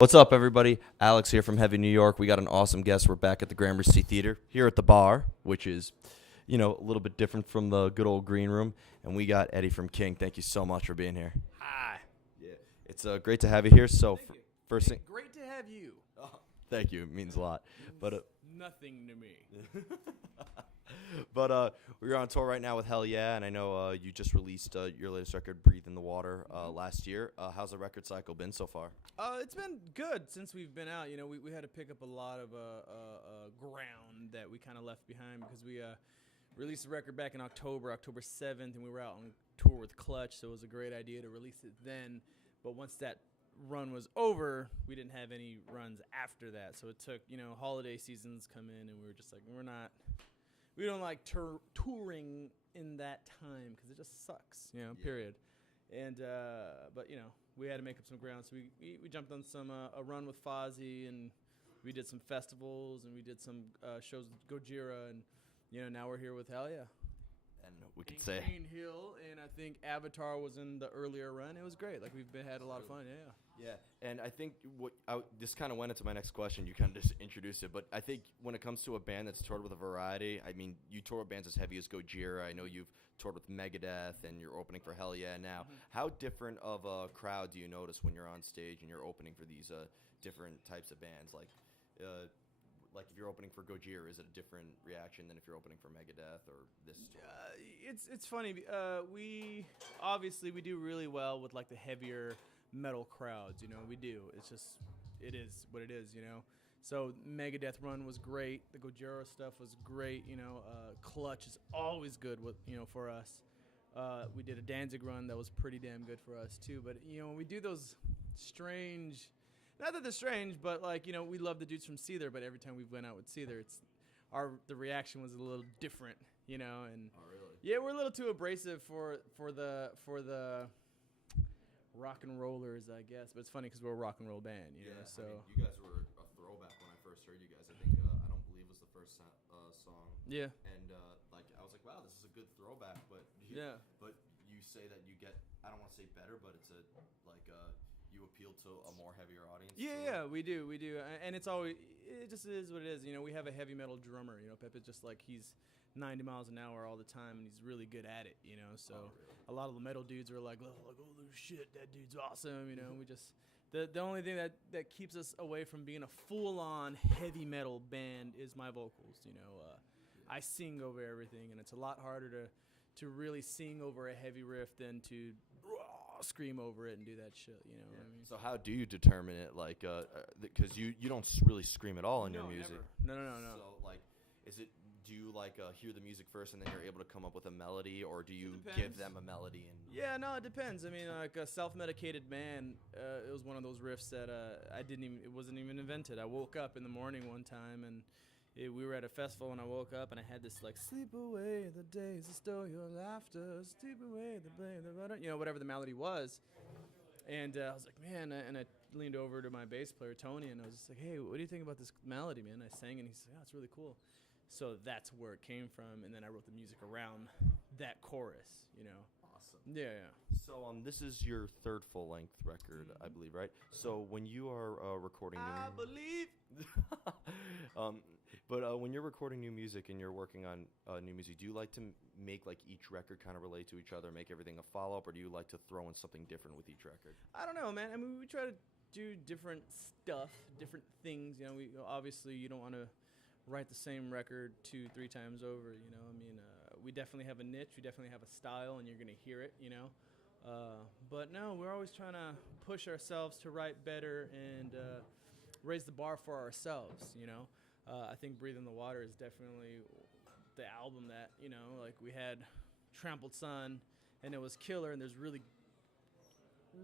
What's up, everybody? Alex here from Heavy New York. We got an awesome guest. We're back at the Gramercy Theater here at the bar, which is, a little bit different from the good old green room. And we got Eddie from Kyng. Thank you so much for being here. Hi. Yeah, it's great to have you here. So, first thing, Great to have you. oh, thank you. It means a lot. But Nothing to me. But we're on tour right now with Hell Yeah, and I know you just released your latest record, Breathe in the Water, last year. How's the record cycle been so far? It's been good since we've been out. We had to pick up a lot of ground that we kind of left behind because we released the record back in October 7th, and we were out on tour with Clutch, so it was a great idea to release it then. But once that run was over, we didn't have any runs after that. So it took, holiday seasons come in, and we were just like, we don't like touring in that time because it just sucks, period. And but we had to make up some ground, so we jumped on some a run with Fozzy, and we did some festivals, and we did some shows with Gojira, and now we're here with Hell Yeah. And we could say Green Hill, and I think Avatar was in the earlier run. It was great. Like had a lot of fun. Yeah, and I think this kind of went into my next question. You kind of just introduced it, but I think when it comes to a band that's toured with a variety, I mean, you tour with bands as heavy as Gojira. I know you've toured with Megadeth, and you're opening for Hell Yeah now. Mm-hmm. How different of a crowd do you notice when you're on stage and you're opening for these different types of bands? Like if you're opening for Gojira, is it a different reaction than if you're opening for Megadeth or this tour? It's funny. We obviously we do really well with like the heavier metal crowds. We do. It is what it is. So Megadeth run was great. The Gojira stuff was great. Clutch is always good with for us. We did a Danzig run that was pretty damn good for us too. But when we do those strange. Not that they're strange, but we love the dudes from Seether. But every time we went out with Seether, the reaction was a little different, And oh, really? Yeah, we're a little too abrasive for the rock and rollers, I guess. But it's funny because we're a rock and roll band, yeah, So I mean, you guys were a throwback when I first heard you guys. I think I Don't Believe was the first song. Yeah. And I was like, wow, this is a good throwback. But But you say that you get, I don't want to say better, but it's you appeal to a more heavier audience. Yeah, we do, and it just is what it is. We have a heavy metal drummer. Pepe's just like he's 90 miles an hour all the time, and he's really good at it. So really? A lot of the metal dudes are like, oh shit, that dude's awesome. We just the only thing that keeps us away from being a full-on heavy metal band is my vocals. I sing over everything, and it's a lot harder to really sing over a heavy riff than to scream over it and do that shit, what I mean? So how do you determine it? Because you don't really scream at all in your music. Never. No. So do you hear the music first and then you're able to come up with a melody, or do you give them a melody? Yeah, no, it depends. I mean, a Self-Medicated Man, it was one of those riffs that it wasn't even invented. I woke up in the morning one time and we were at a festival, and I woke up, and I had this, sleep away the days, restore your laughter, sleep away the blame, whatever the melody was. And I was like, man, and I leaned over to my bass player, Tony, and I was just like, hey, what do you think about this melody, man? I sang, and he said, it's really cool. So that's where it came from, and then I wrote the music around that chorus, Awesome. Yeah. So this is your third full-length record, I believe, right? So when you are recording But when you're recording new music and you're working on new music, do you like to make each record kind of relate to each other, make everything a follow-up, or do you like to throw in something different with each record? I don't know, man. I mean, we try to do different stuff, different things. We obviously you don't want to write the same record 2-3 times over. I mean, we definitely have a niche, we definitely have a style, and you're gonna hear it. But no, we're always trying to push ourselves to write better and raise the bar for ourselves. I think Breathe in the Water is definitely the album that, we had Trampled Sun, and it was killer, and there's really,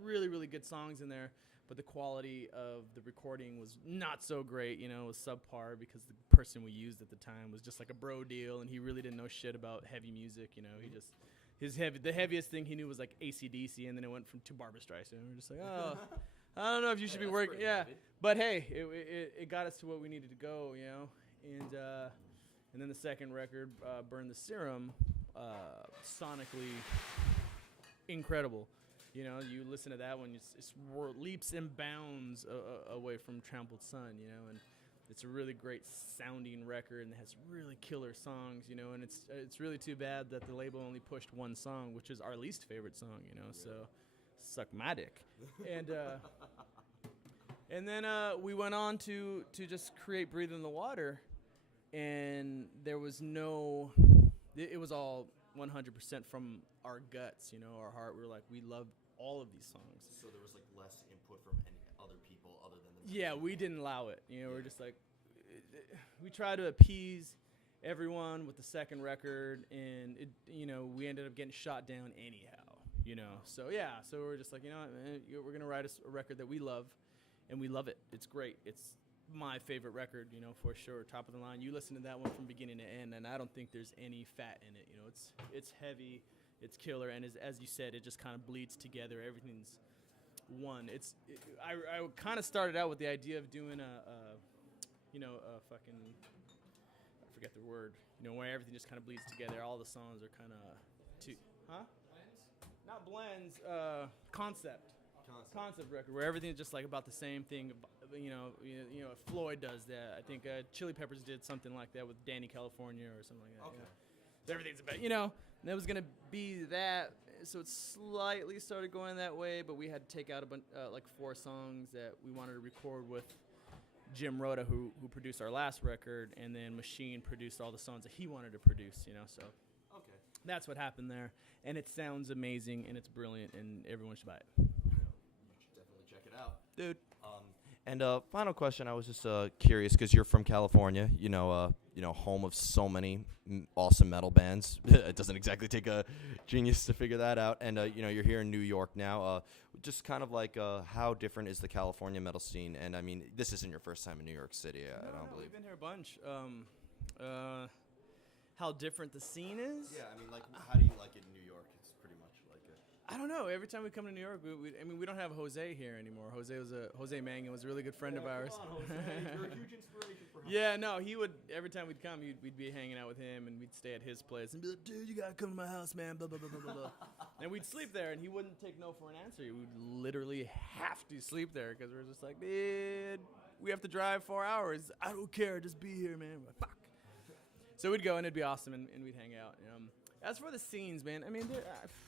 really, really good songs in there, but the quality of the recording was not so great, it was subpar because the person we used at the time was just like a bro deal, and he really didn't know shit about heavy music, he just, the heaviest thing he knew was AC/DC, and then it went to Barbra Streisand, and we're just like, oh... I don't know if you should be working. Yeah, but hey, it got us to what we needed to go, and then the second record, Burn the Serum, sonically incredible. You know, you listen to that one, it's leaps and bounds away from Trampled Sun, you know, and it's a really great sounding record and it has really killer songs, you know, and it's really too bad that the label only pushed one song, which is our least favorite song, you know, so suck my dick. And then we went on to just create Breathe in the Water, and there was it was all 100% from our guts, you know, our heart. We were like, we love all of these songs. So there was like less input from any other people other than the Yeah, we didn't allow it. You know, we're just like, we try to appease everyone with the second record, and it, you know, we ended up getting shot down anyhow. You know, so yeah, so we're just like, you know what, man, we're gonna write a record that we love, and we love it. It's great. It's my favorite record, you know, for sure. Top of the line. You listen to that one from beginning to end, and I don't think there's any fat in it. You know, it's heavy. It's killer, and as you said, it just kind of bleeds together. Everything's one. I kind of started out with the idea of doing I forget the word. You know, where everything just kind of bleeds together. All the songs are kind of blends. Not blends. Concept record where everything's just like about the same thing. You know, if Floyd does that, I think Chili Peppers did something like that with Danny California or something like that. Okay. You know? So everything's about, you know. And it was gonna be that, so it slightly started going that way, but we had to take out a bunch, like 4 songs that we wanted to record with Jim Rhoda, who produced our last record, and then Machine produced all the songs that he wanted to produce, you know. So that's what happened there, and it sounds amazing and it's brilliant, and everyone should buy it. You should definitely check it out, Dude. And final question, I was just curious because you're from California, you know, home of so many awesome metal bands. It doesn't exactly take a genius to figure that out. And you know, you're here in New York now. Just kind of like how different is the California metal scene? And I mean, this isn't your first time in New York City, I don't believe. We've been here a bunch. How different the scene is? Yeah, I mean, like, how do you like it in New York? It's pretty much like it. I don't know. Every time we come to New York, we don't have Jose here anymore. Jose Mangan was a really good friend of ours. Come on, Jose. You're a huge inspiration for him. Yeah, no, he would. Every time we'd come, we'd be hanging out with him, and we'd stay at his place and be like, "Dude, you gotta come to my house, man." Blah blah blah blah blah. And we'd sleep there, and he wouldn't take no for an answer. He would literally have to sleep there because we're just like, "Dude, we have to drive 4 hours. I don't care. Just be here, man." We're like, fuck. So we'd go, and it'd be awesome, and we'd hang out. As for the scenes, man, I mean,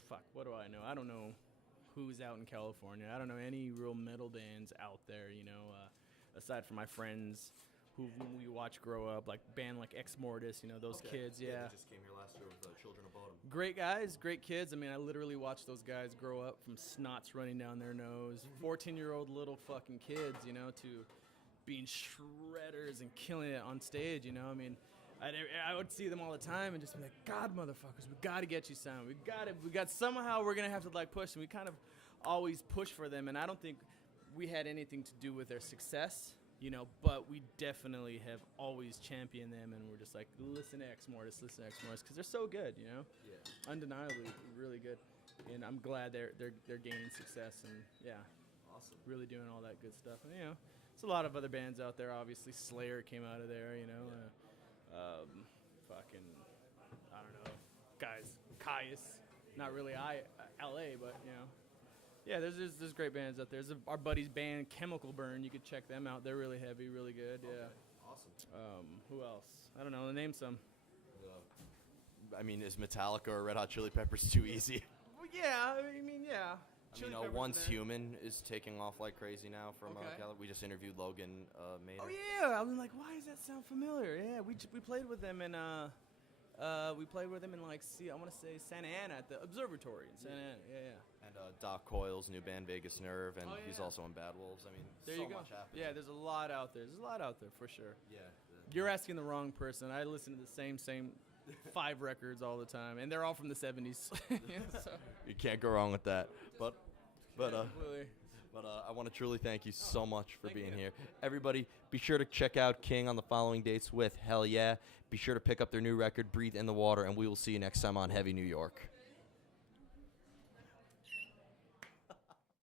fuck, what do I know? I don't know who's out in California. I don't know any real metal bands out there, you know, aside from my friends who we watch grow up, like band like Ex Mortis, you know, those kids, yeah. They just came here last year with Children of Bodom. Great guys, great kids. I mean, I literally watched those guys grow up from snots running down their nose, 14-year-old little fucking kids, you know, to being shredders and killing it on stage, you know. I mean, I would see them all the time and just be like, God, motherfuckers, we got to get you signed. Somehow we're going to have to like push. And we kind of always push for them. And I don't think we had anything to do with their success, you know, but we definitely have always championed them. And we're just like, listen to Ex Mortis, because they're so good, you know? Yeah. Undeniably really good. And I'm glad they're gaining success and, yeah. Awesome. Really doing all that good stuff. And, you know, there's a lot of other bands out there. Obviously, Slayer came out of there, you know. Yeah. Fucking, I don't know, guys, Caius, not really LA, but, you know, yeah, there's great bands out there. There's our buddy's band, Chemical Burn, you could check them out, they're really heavy, really good, yeah. Awesome. Who else? I don't know, name some. I mean, is Metallica or Red Hot Chili Peppers too easy? Well, yeah, I mean, yeah. I mean, Once Human is taking off like crazy now from California. We just interviewed Logan Mader. Oh yeah, I was like, why does that sound familiar? Yeah, we played with them in like I want to say Santa Ana at the Observatory in Santa Ana. Yeah. And Doc Coyle's new band Vegas Nerve, and yeah. he's also in Bad Wolves. I mean, there so you go. much happens. Yeah, there's a lot out there. There's a lot out there for sure. Yeah. You're asking the wrong person. I listen to the same 5 records all the time, and they're all from the 70s. So. You can't go wrong with that. But Absolutely. I want to truly thank you so much for being here. Everybody, be sure to check out Kyng on the following dates with Hell Yeah. Be sure to pick up their new record, Breathe in the Water, and we will see you next time on Heavy New York.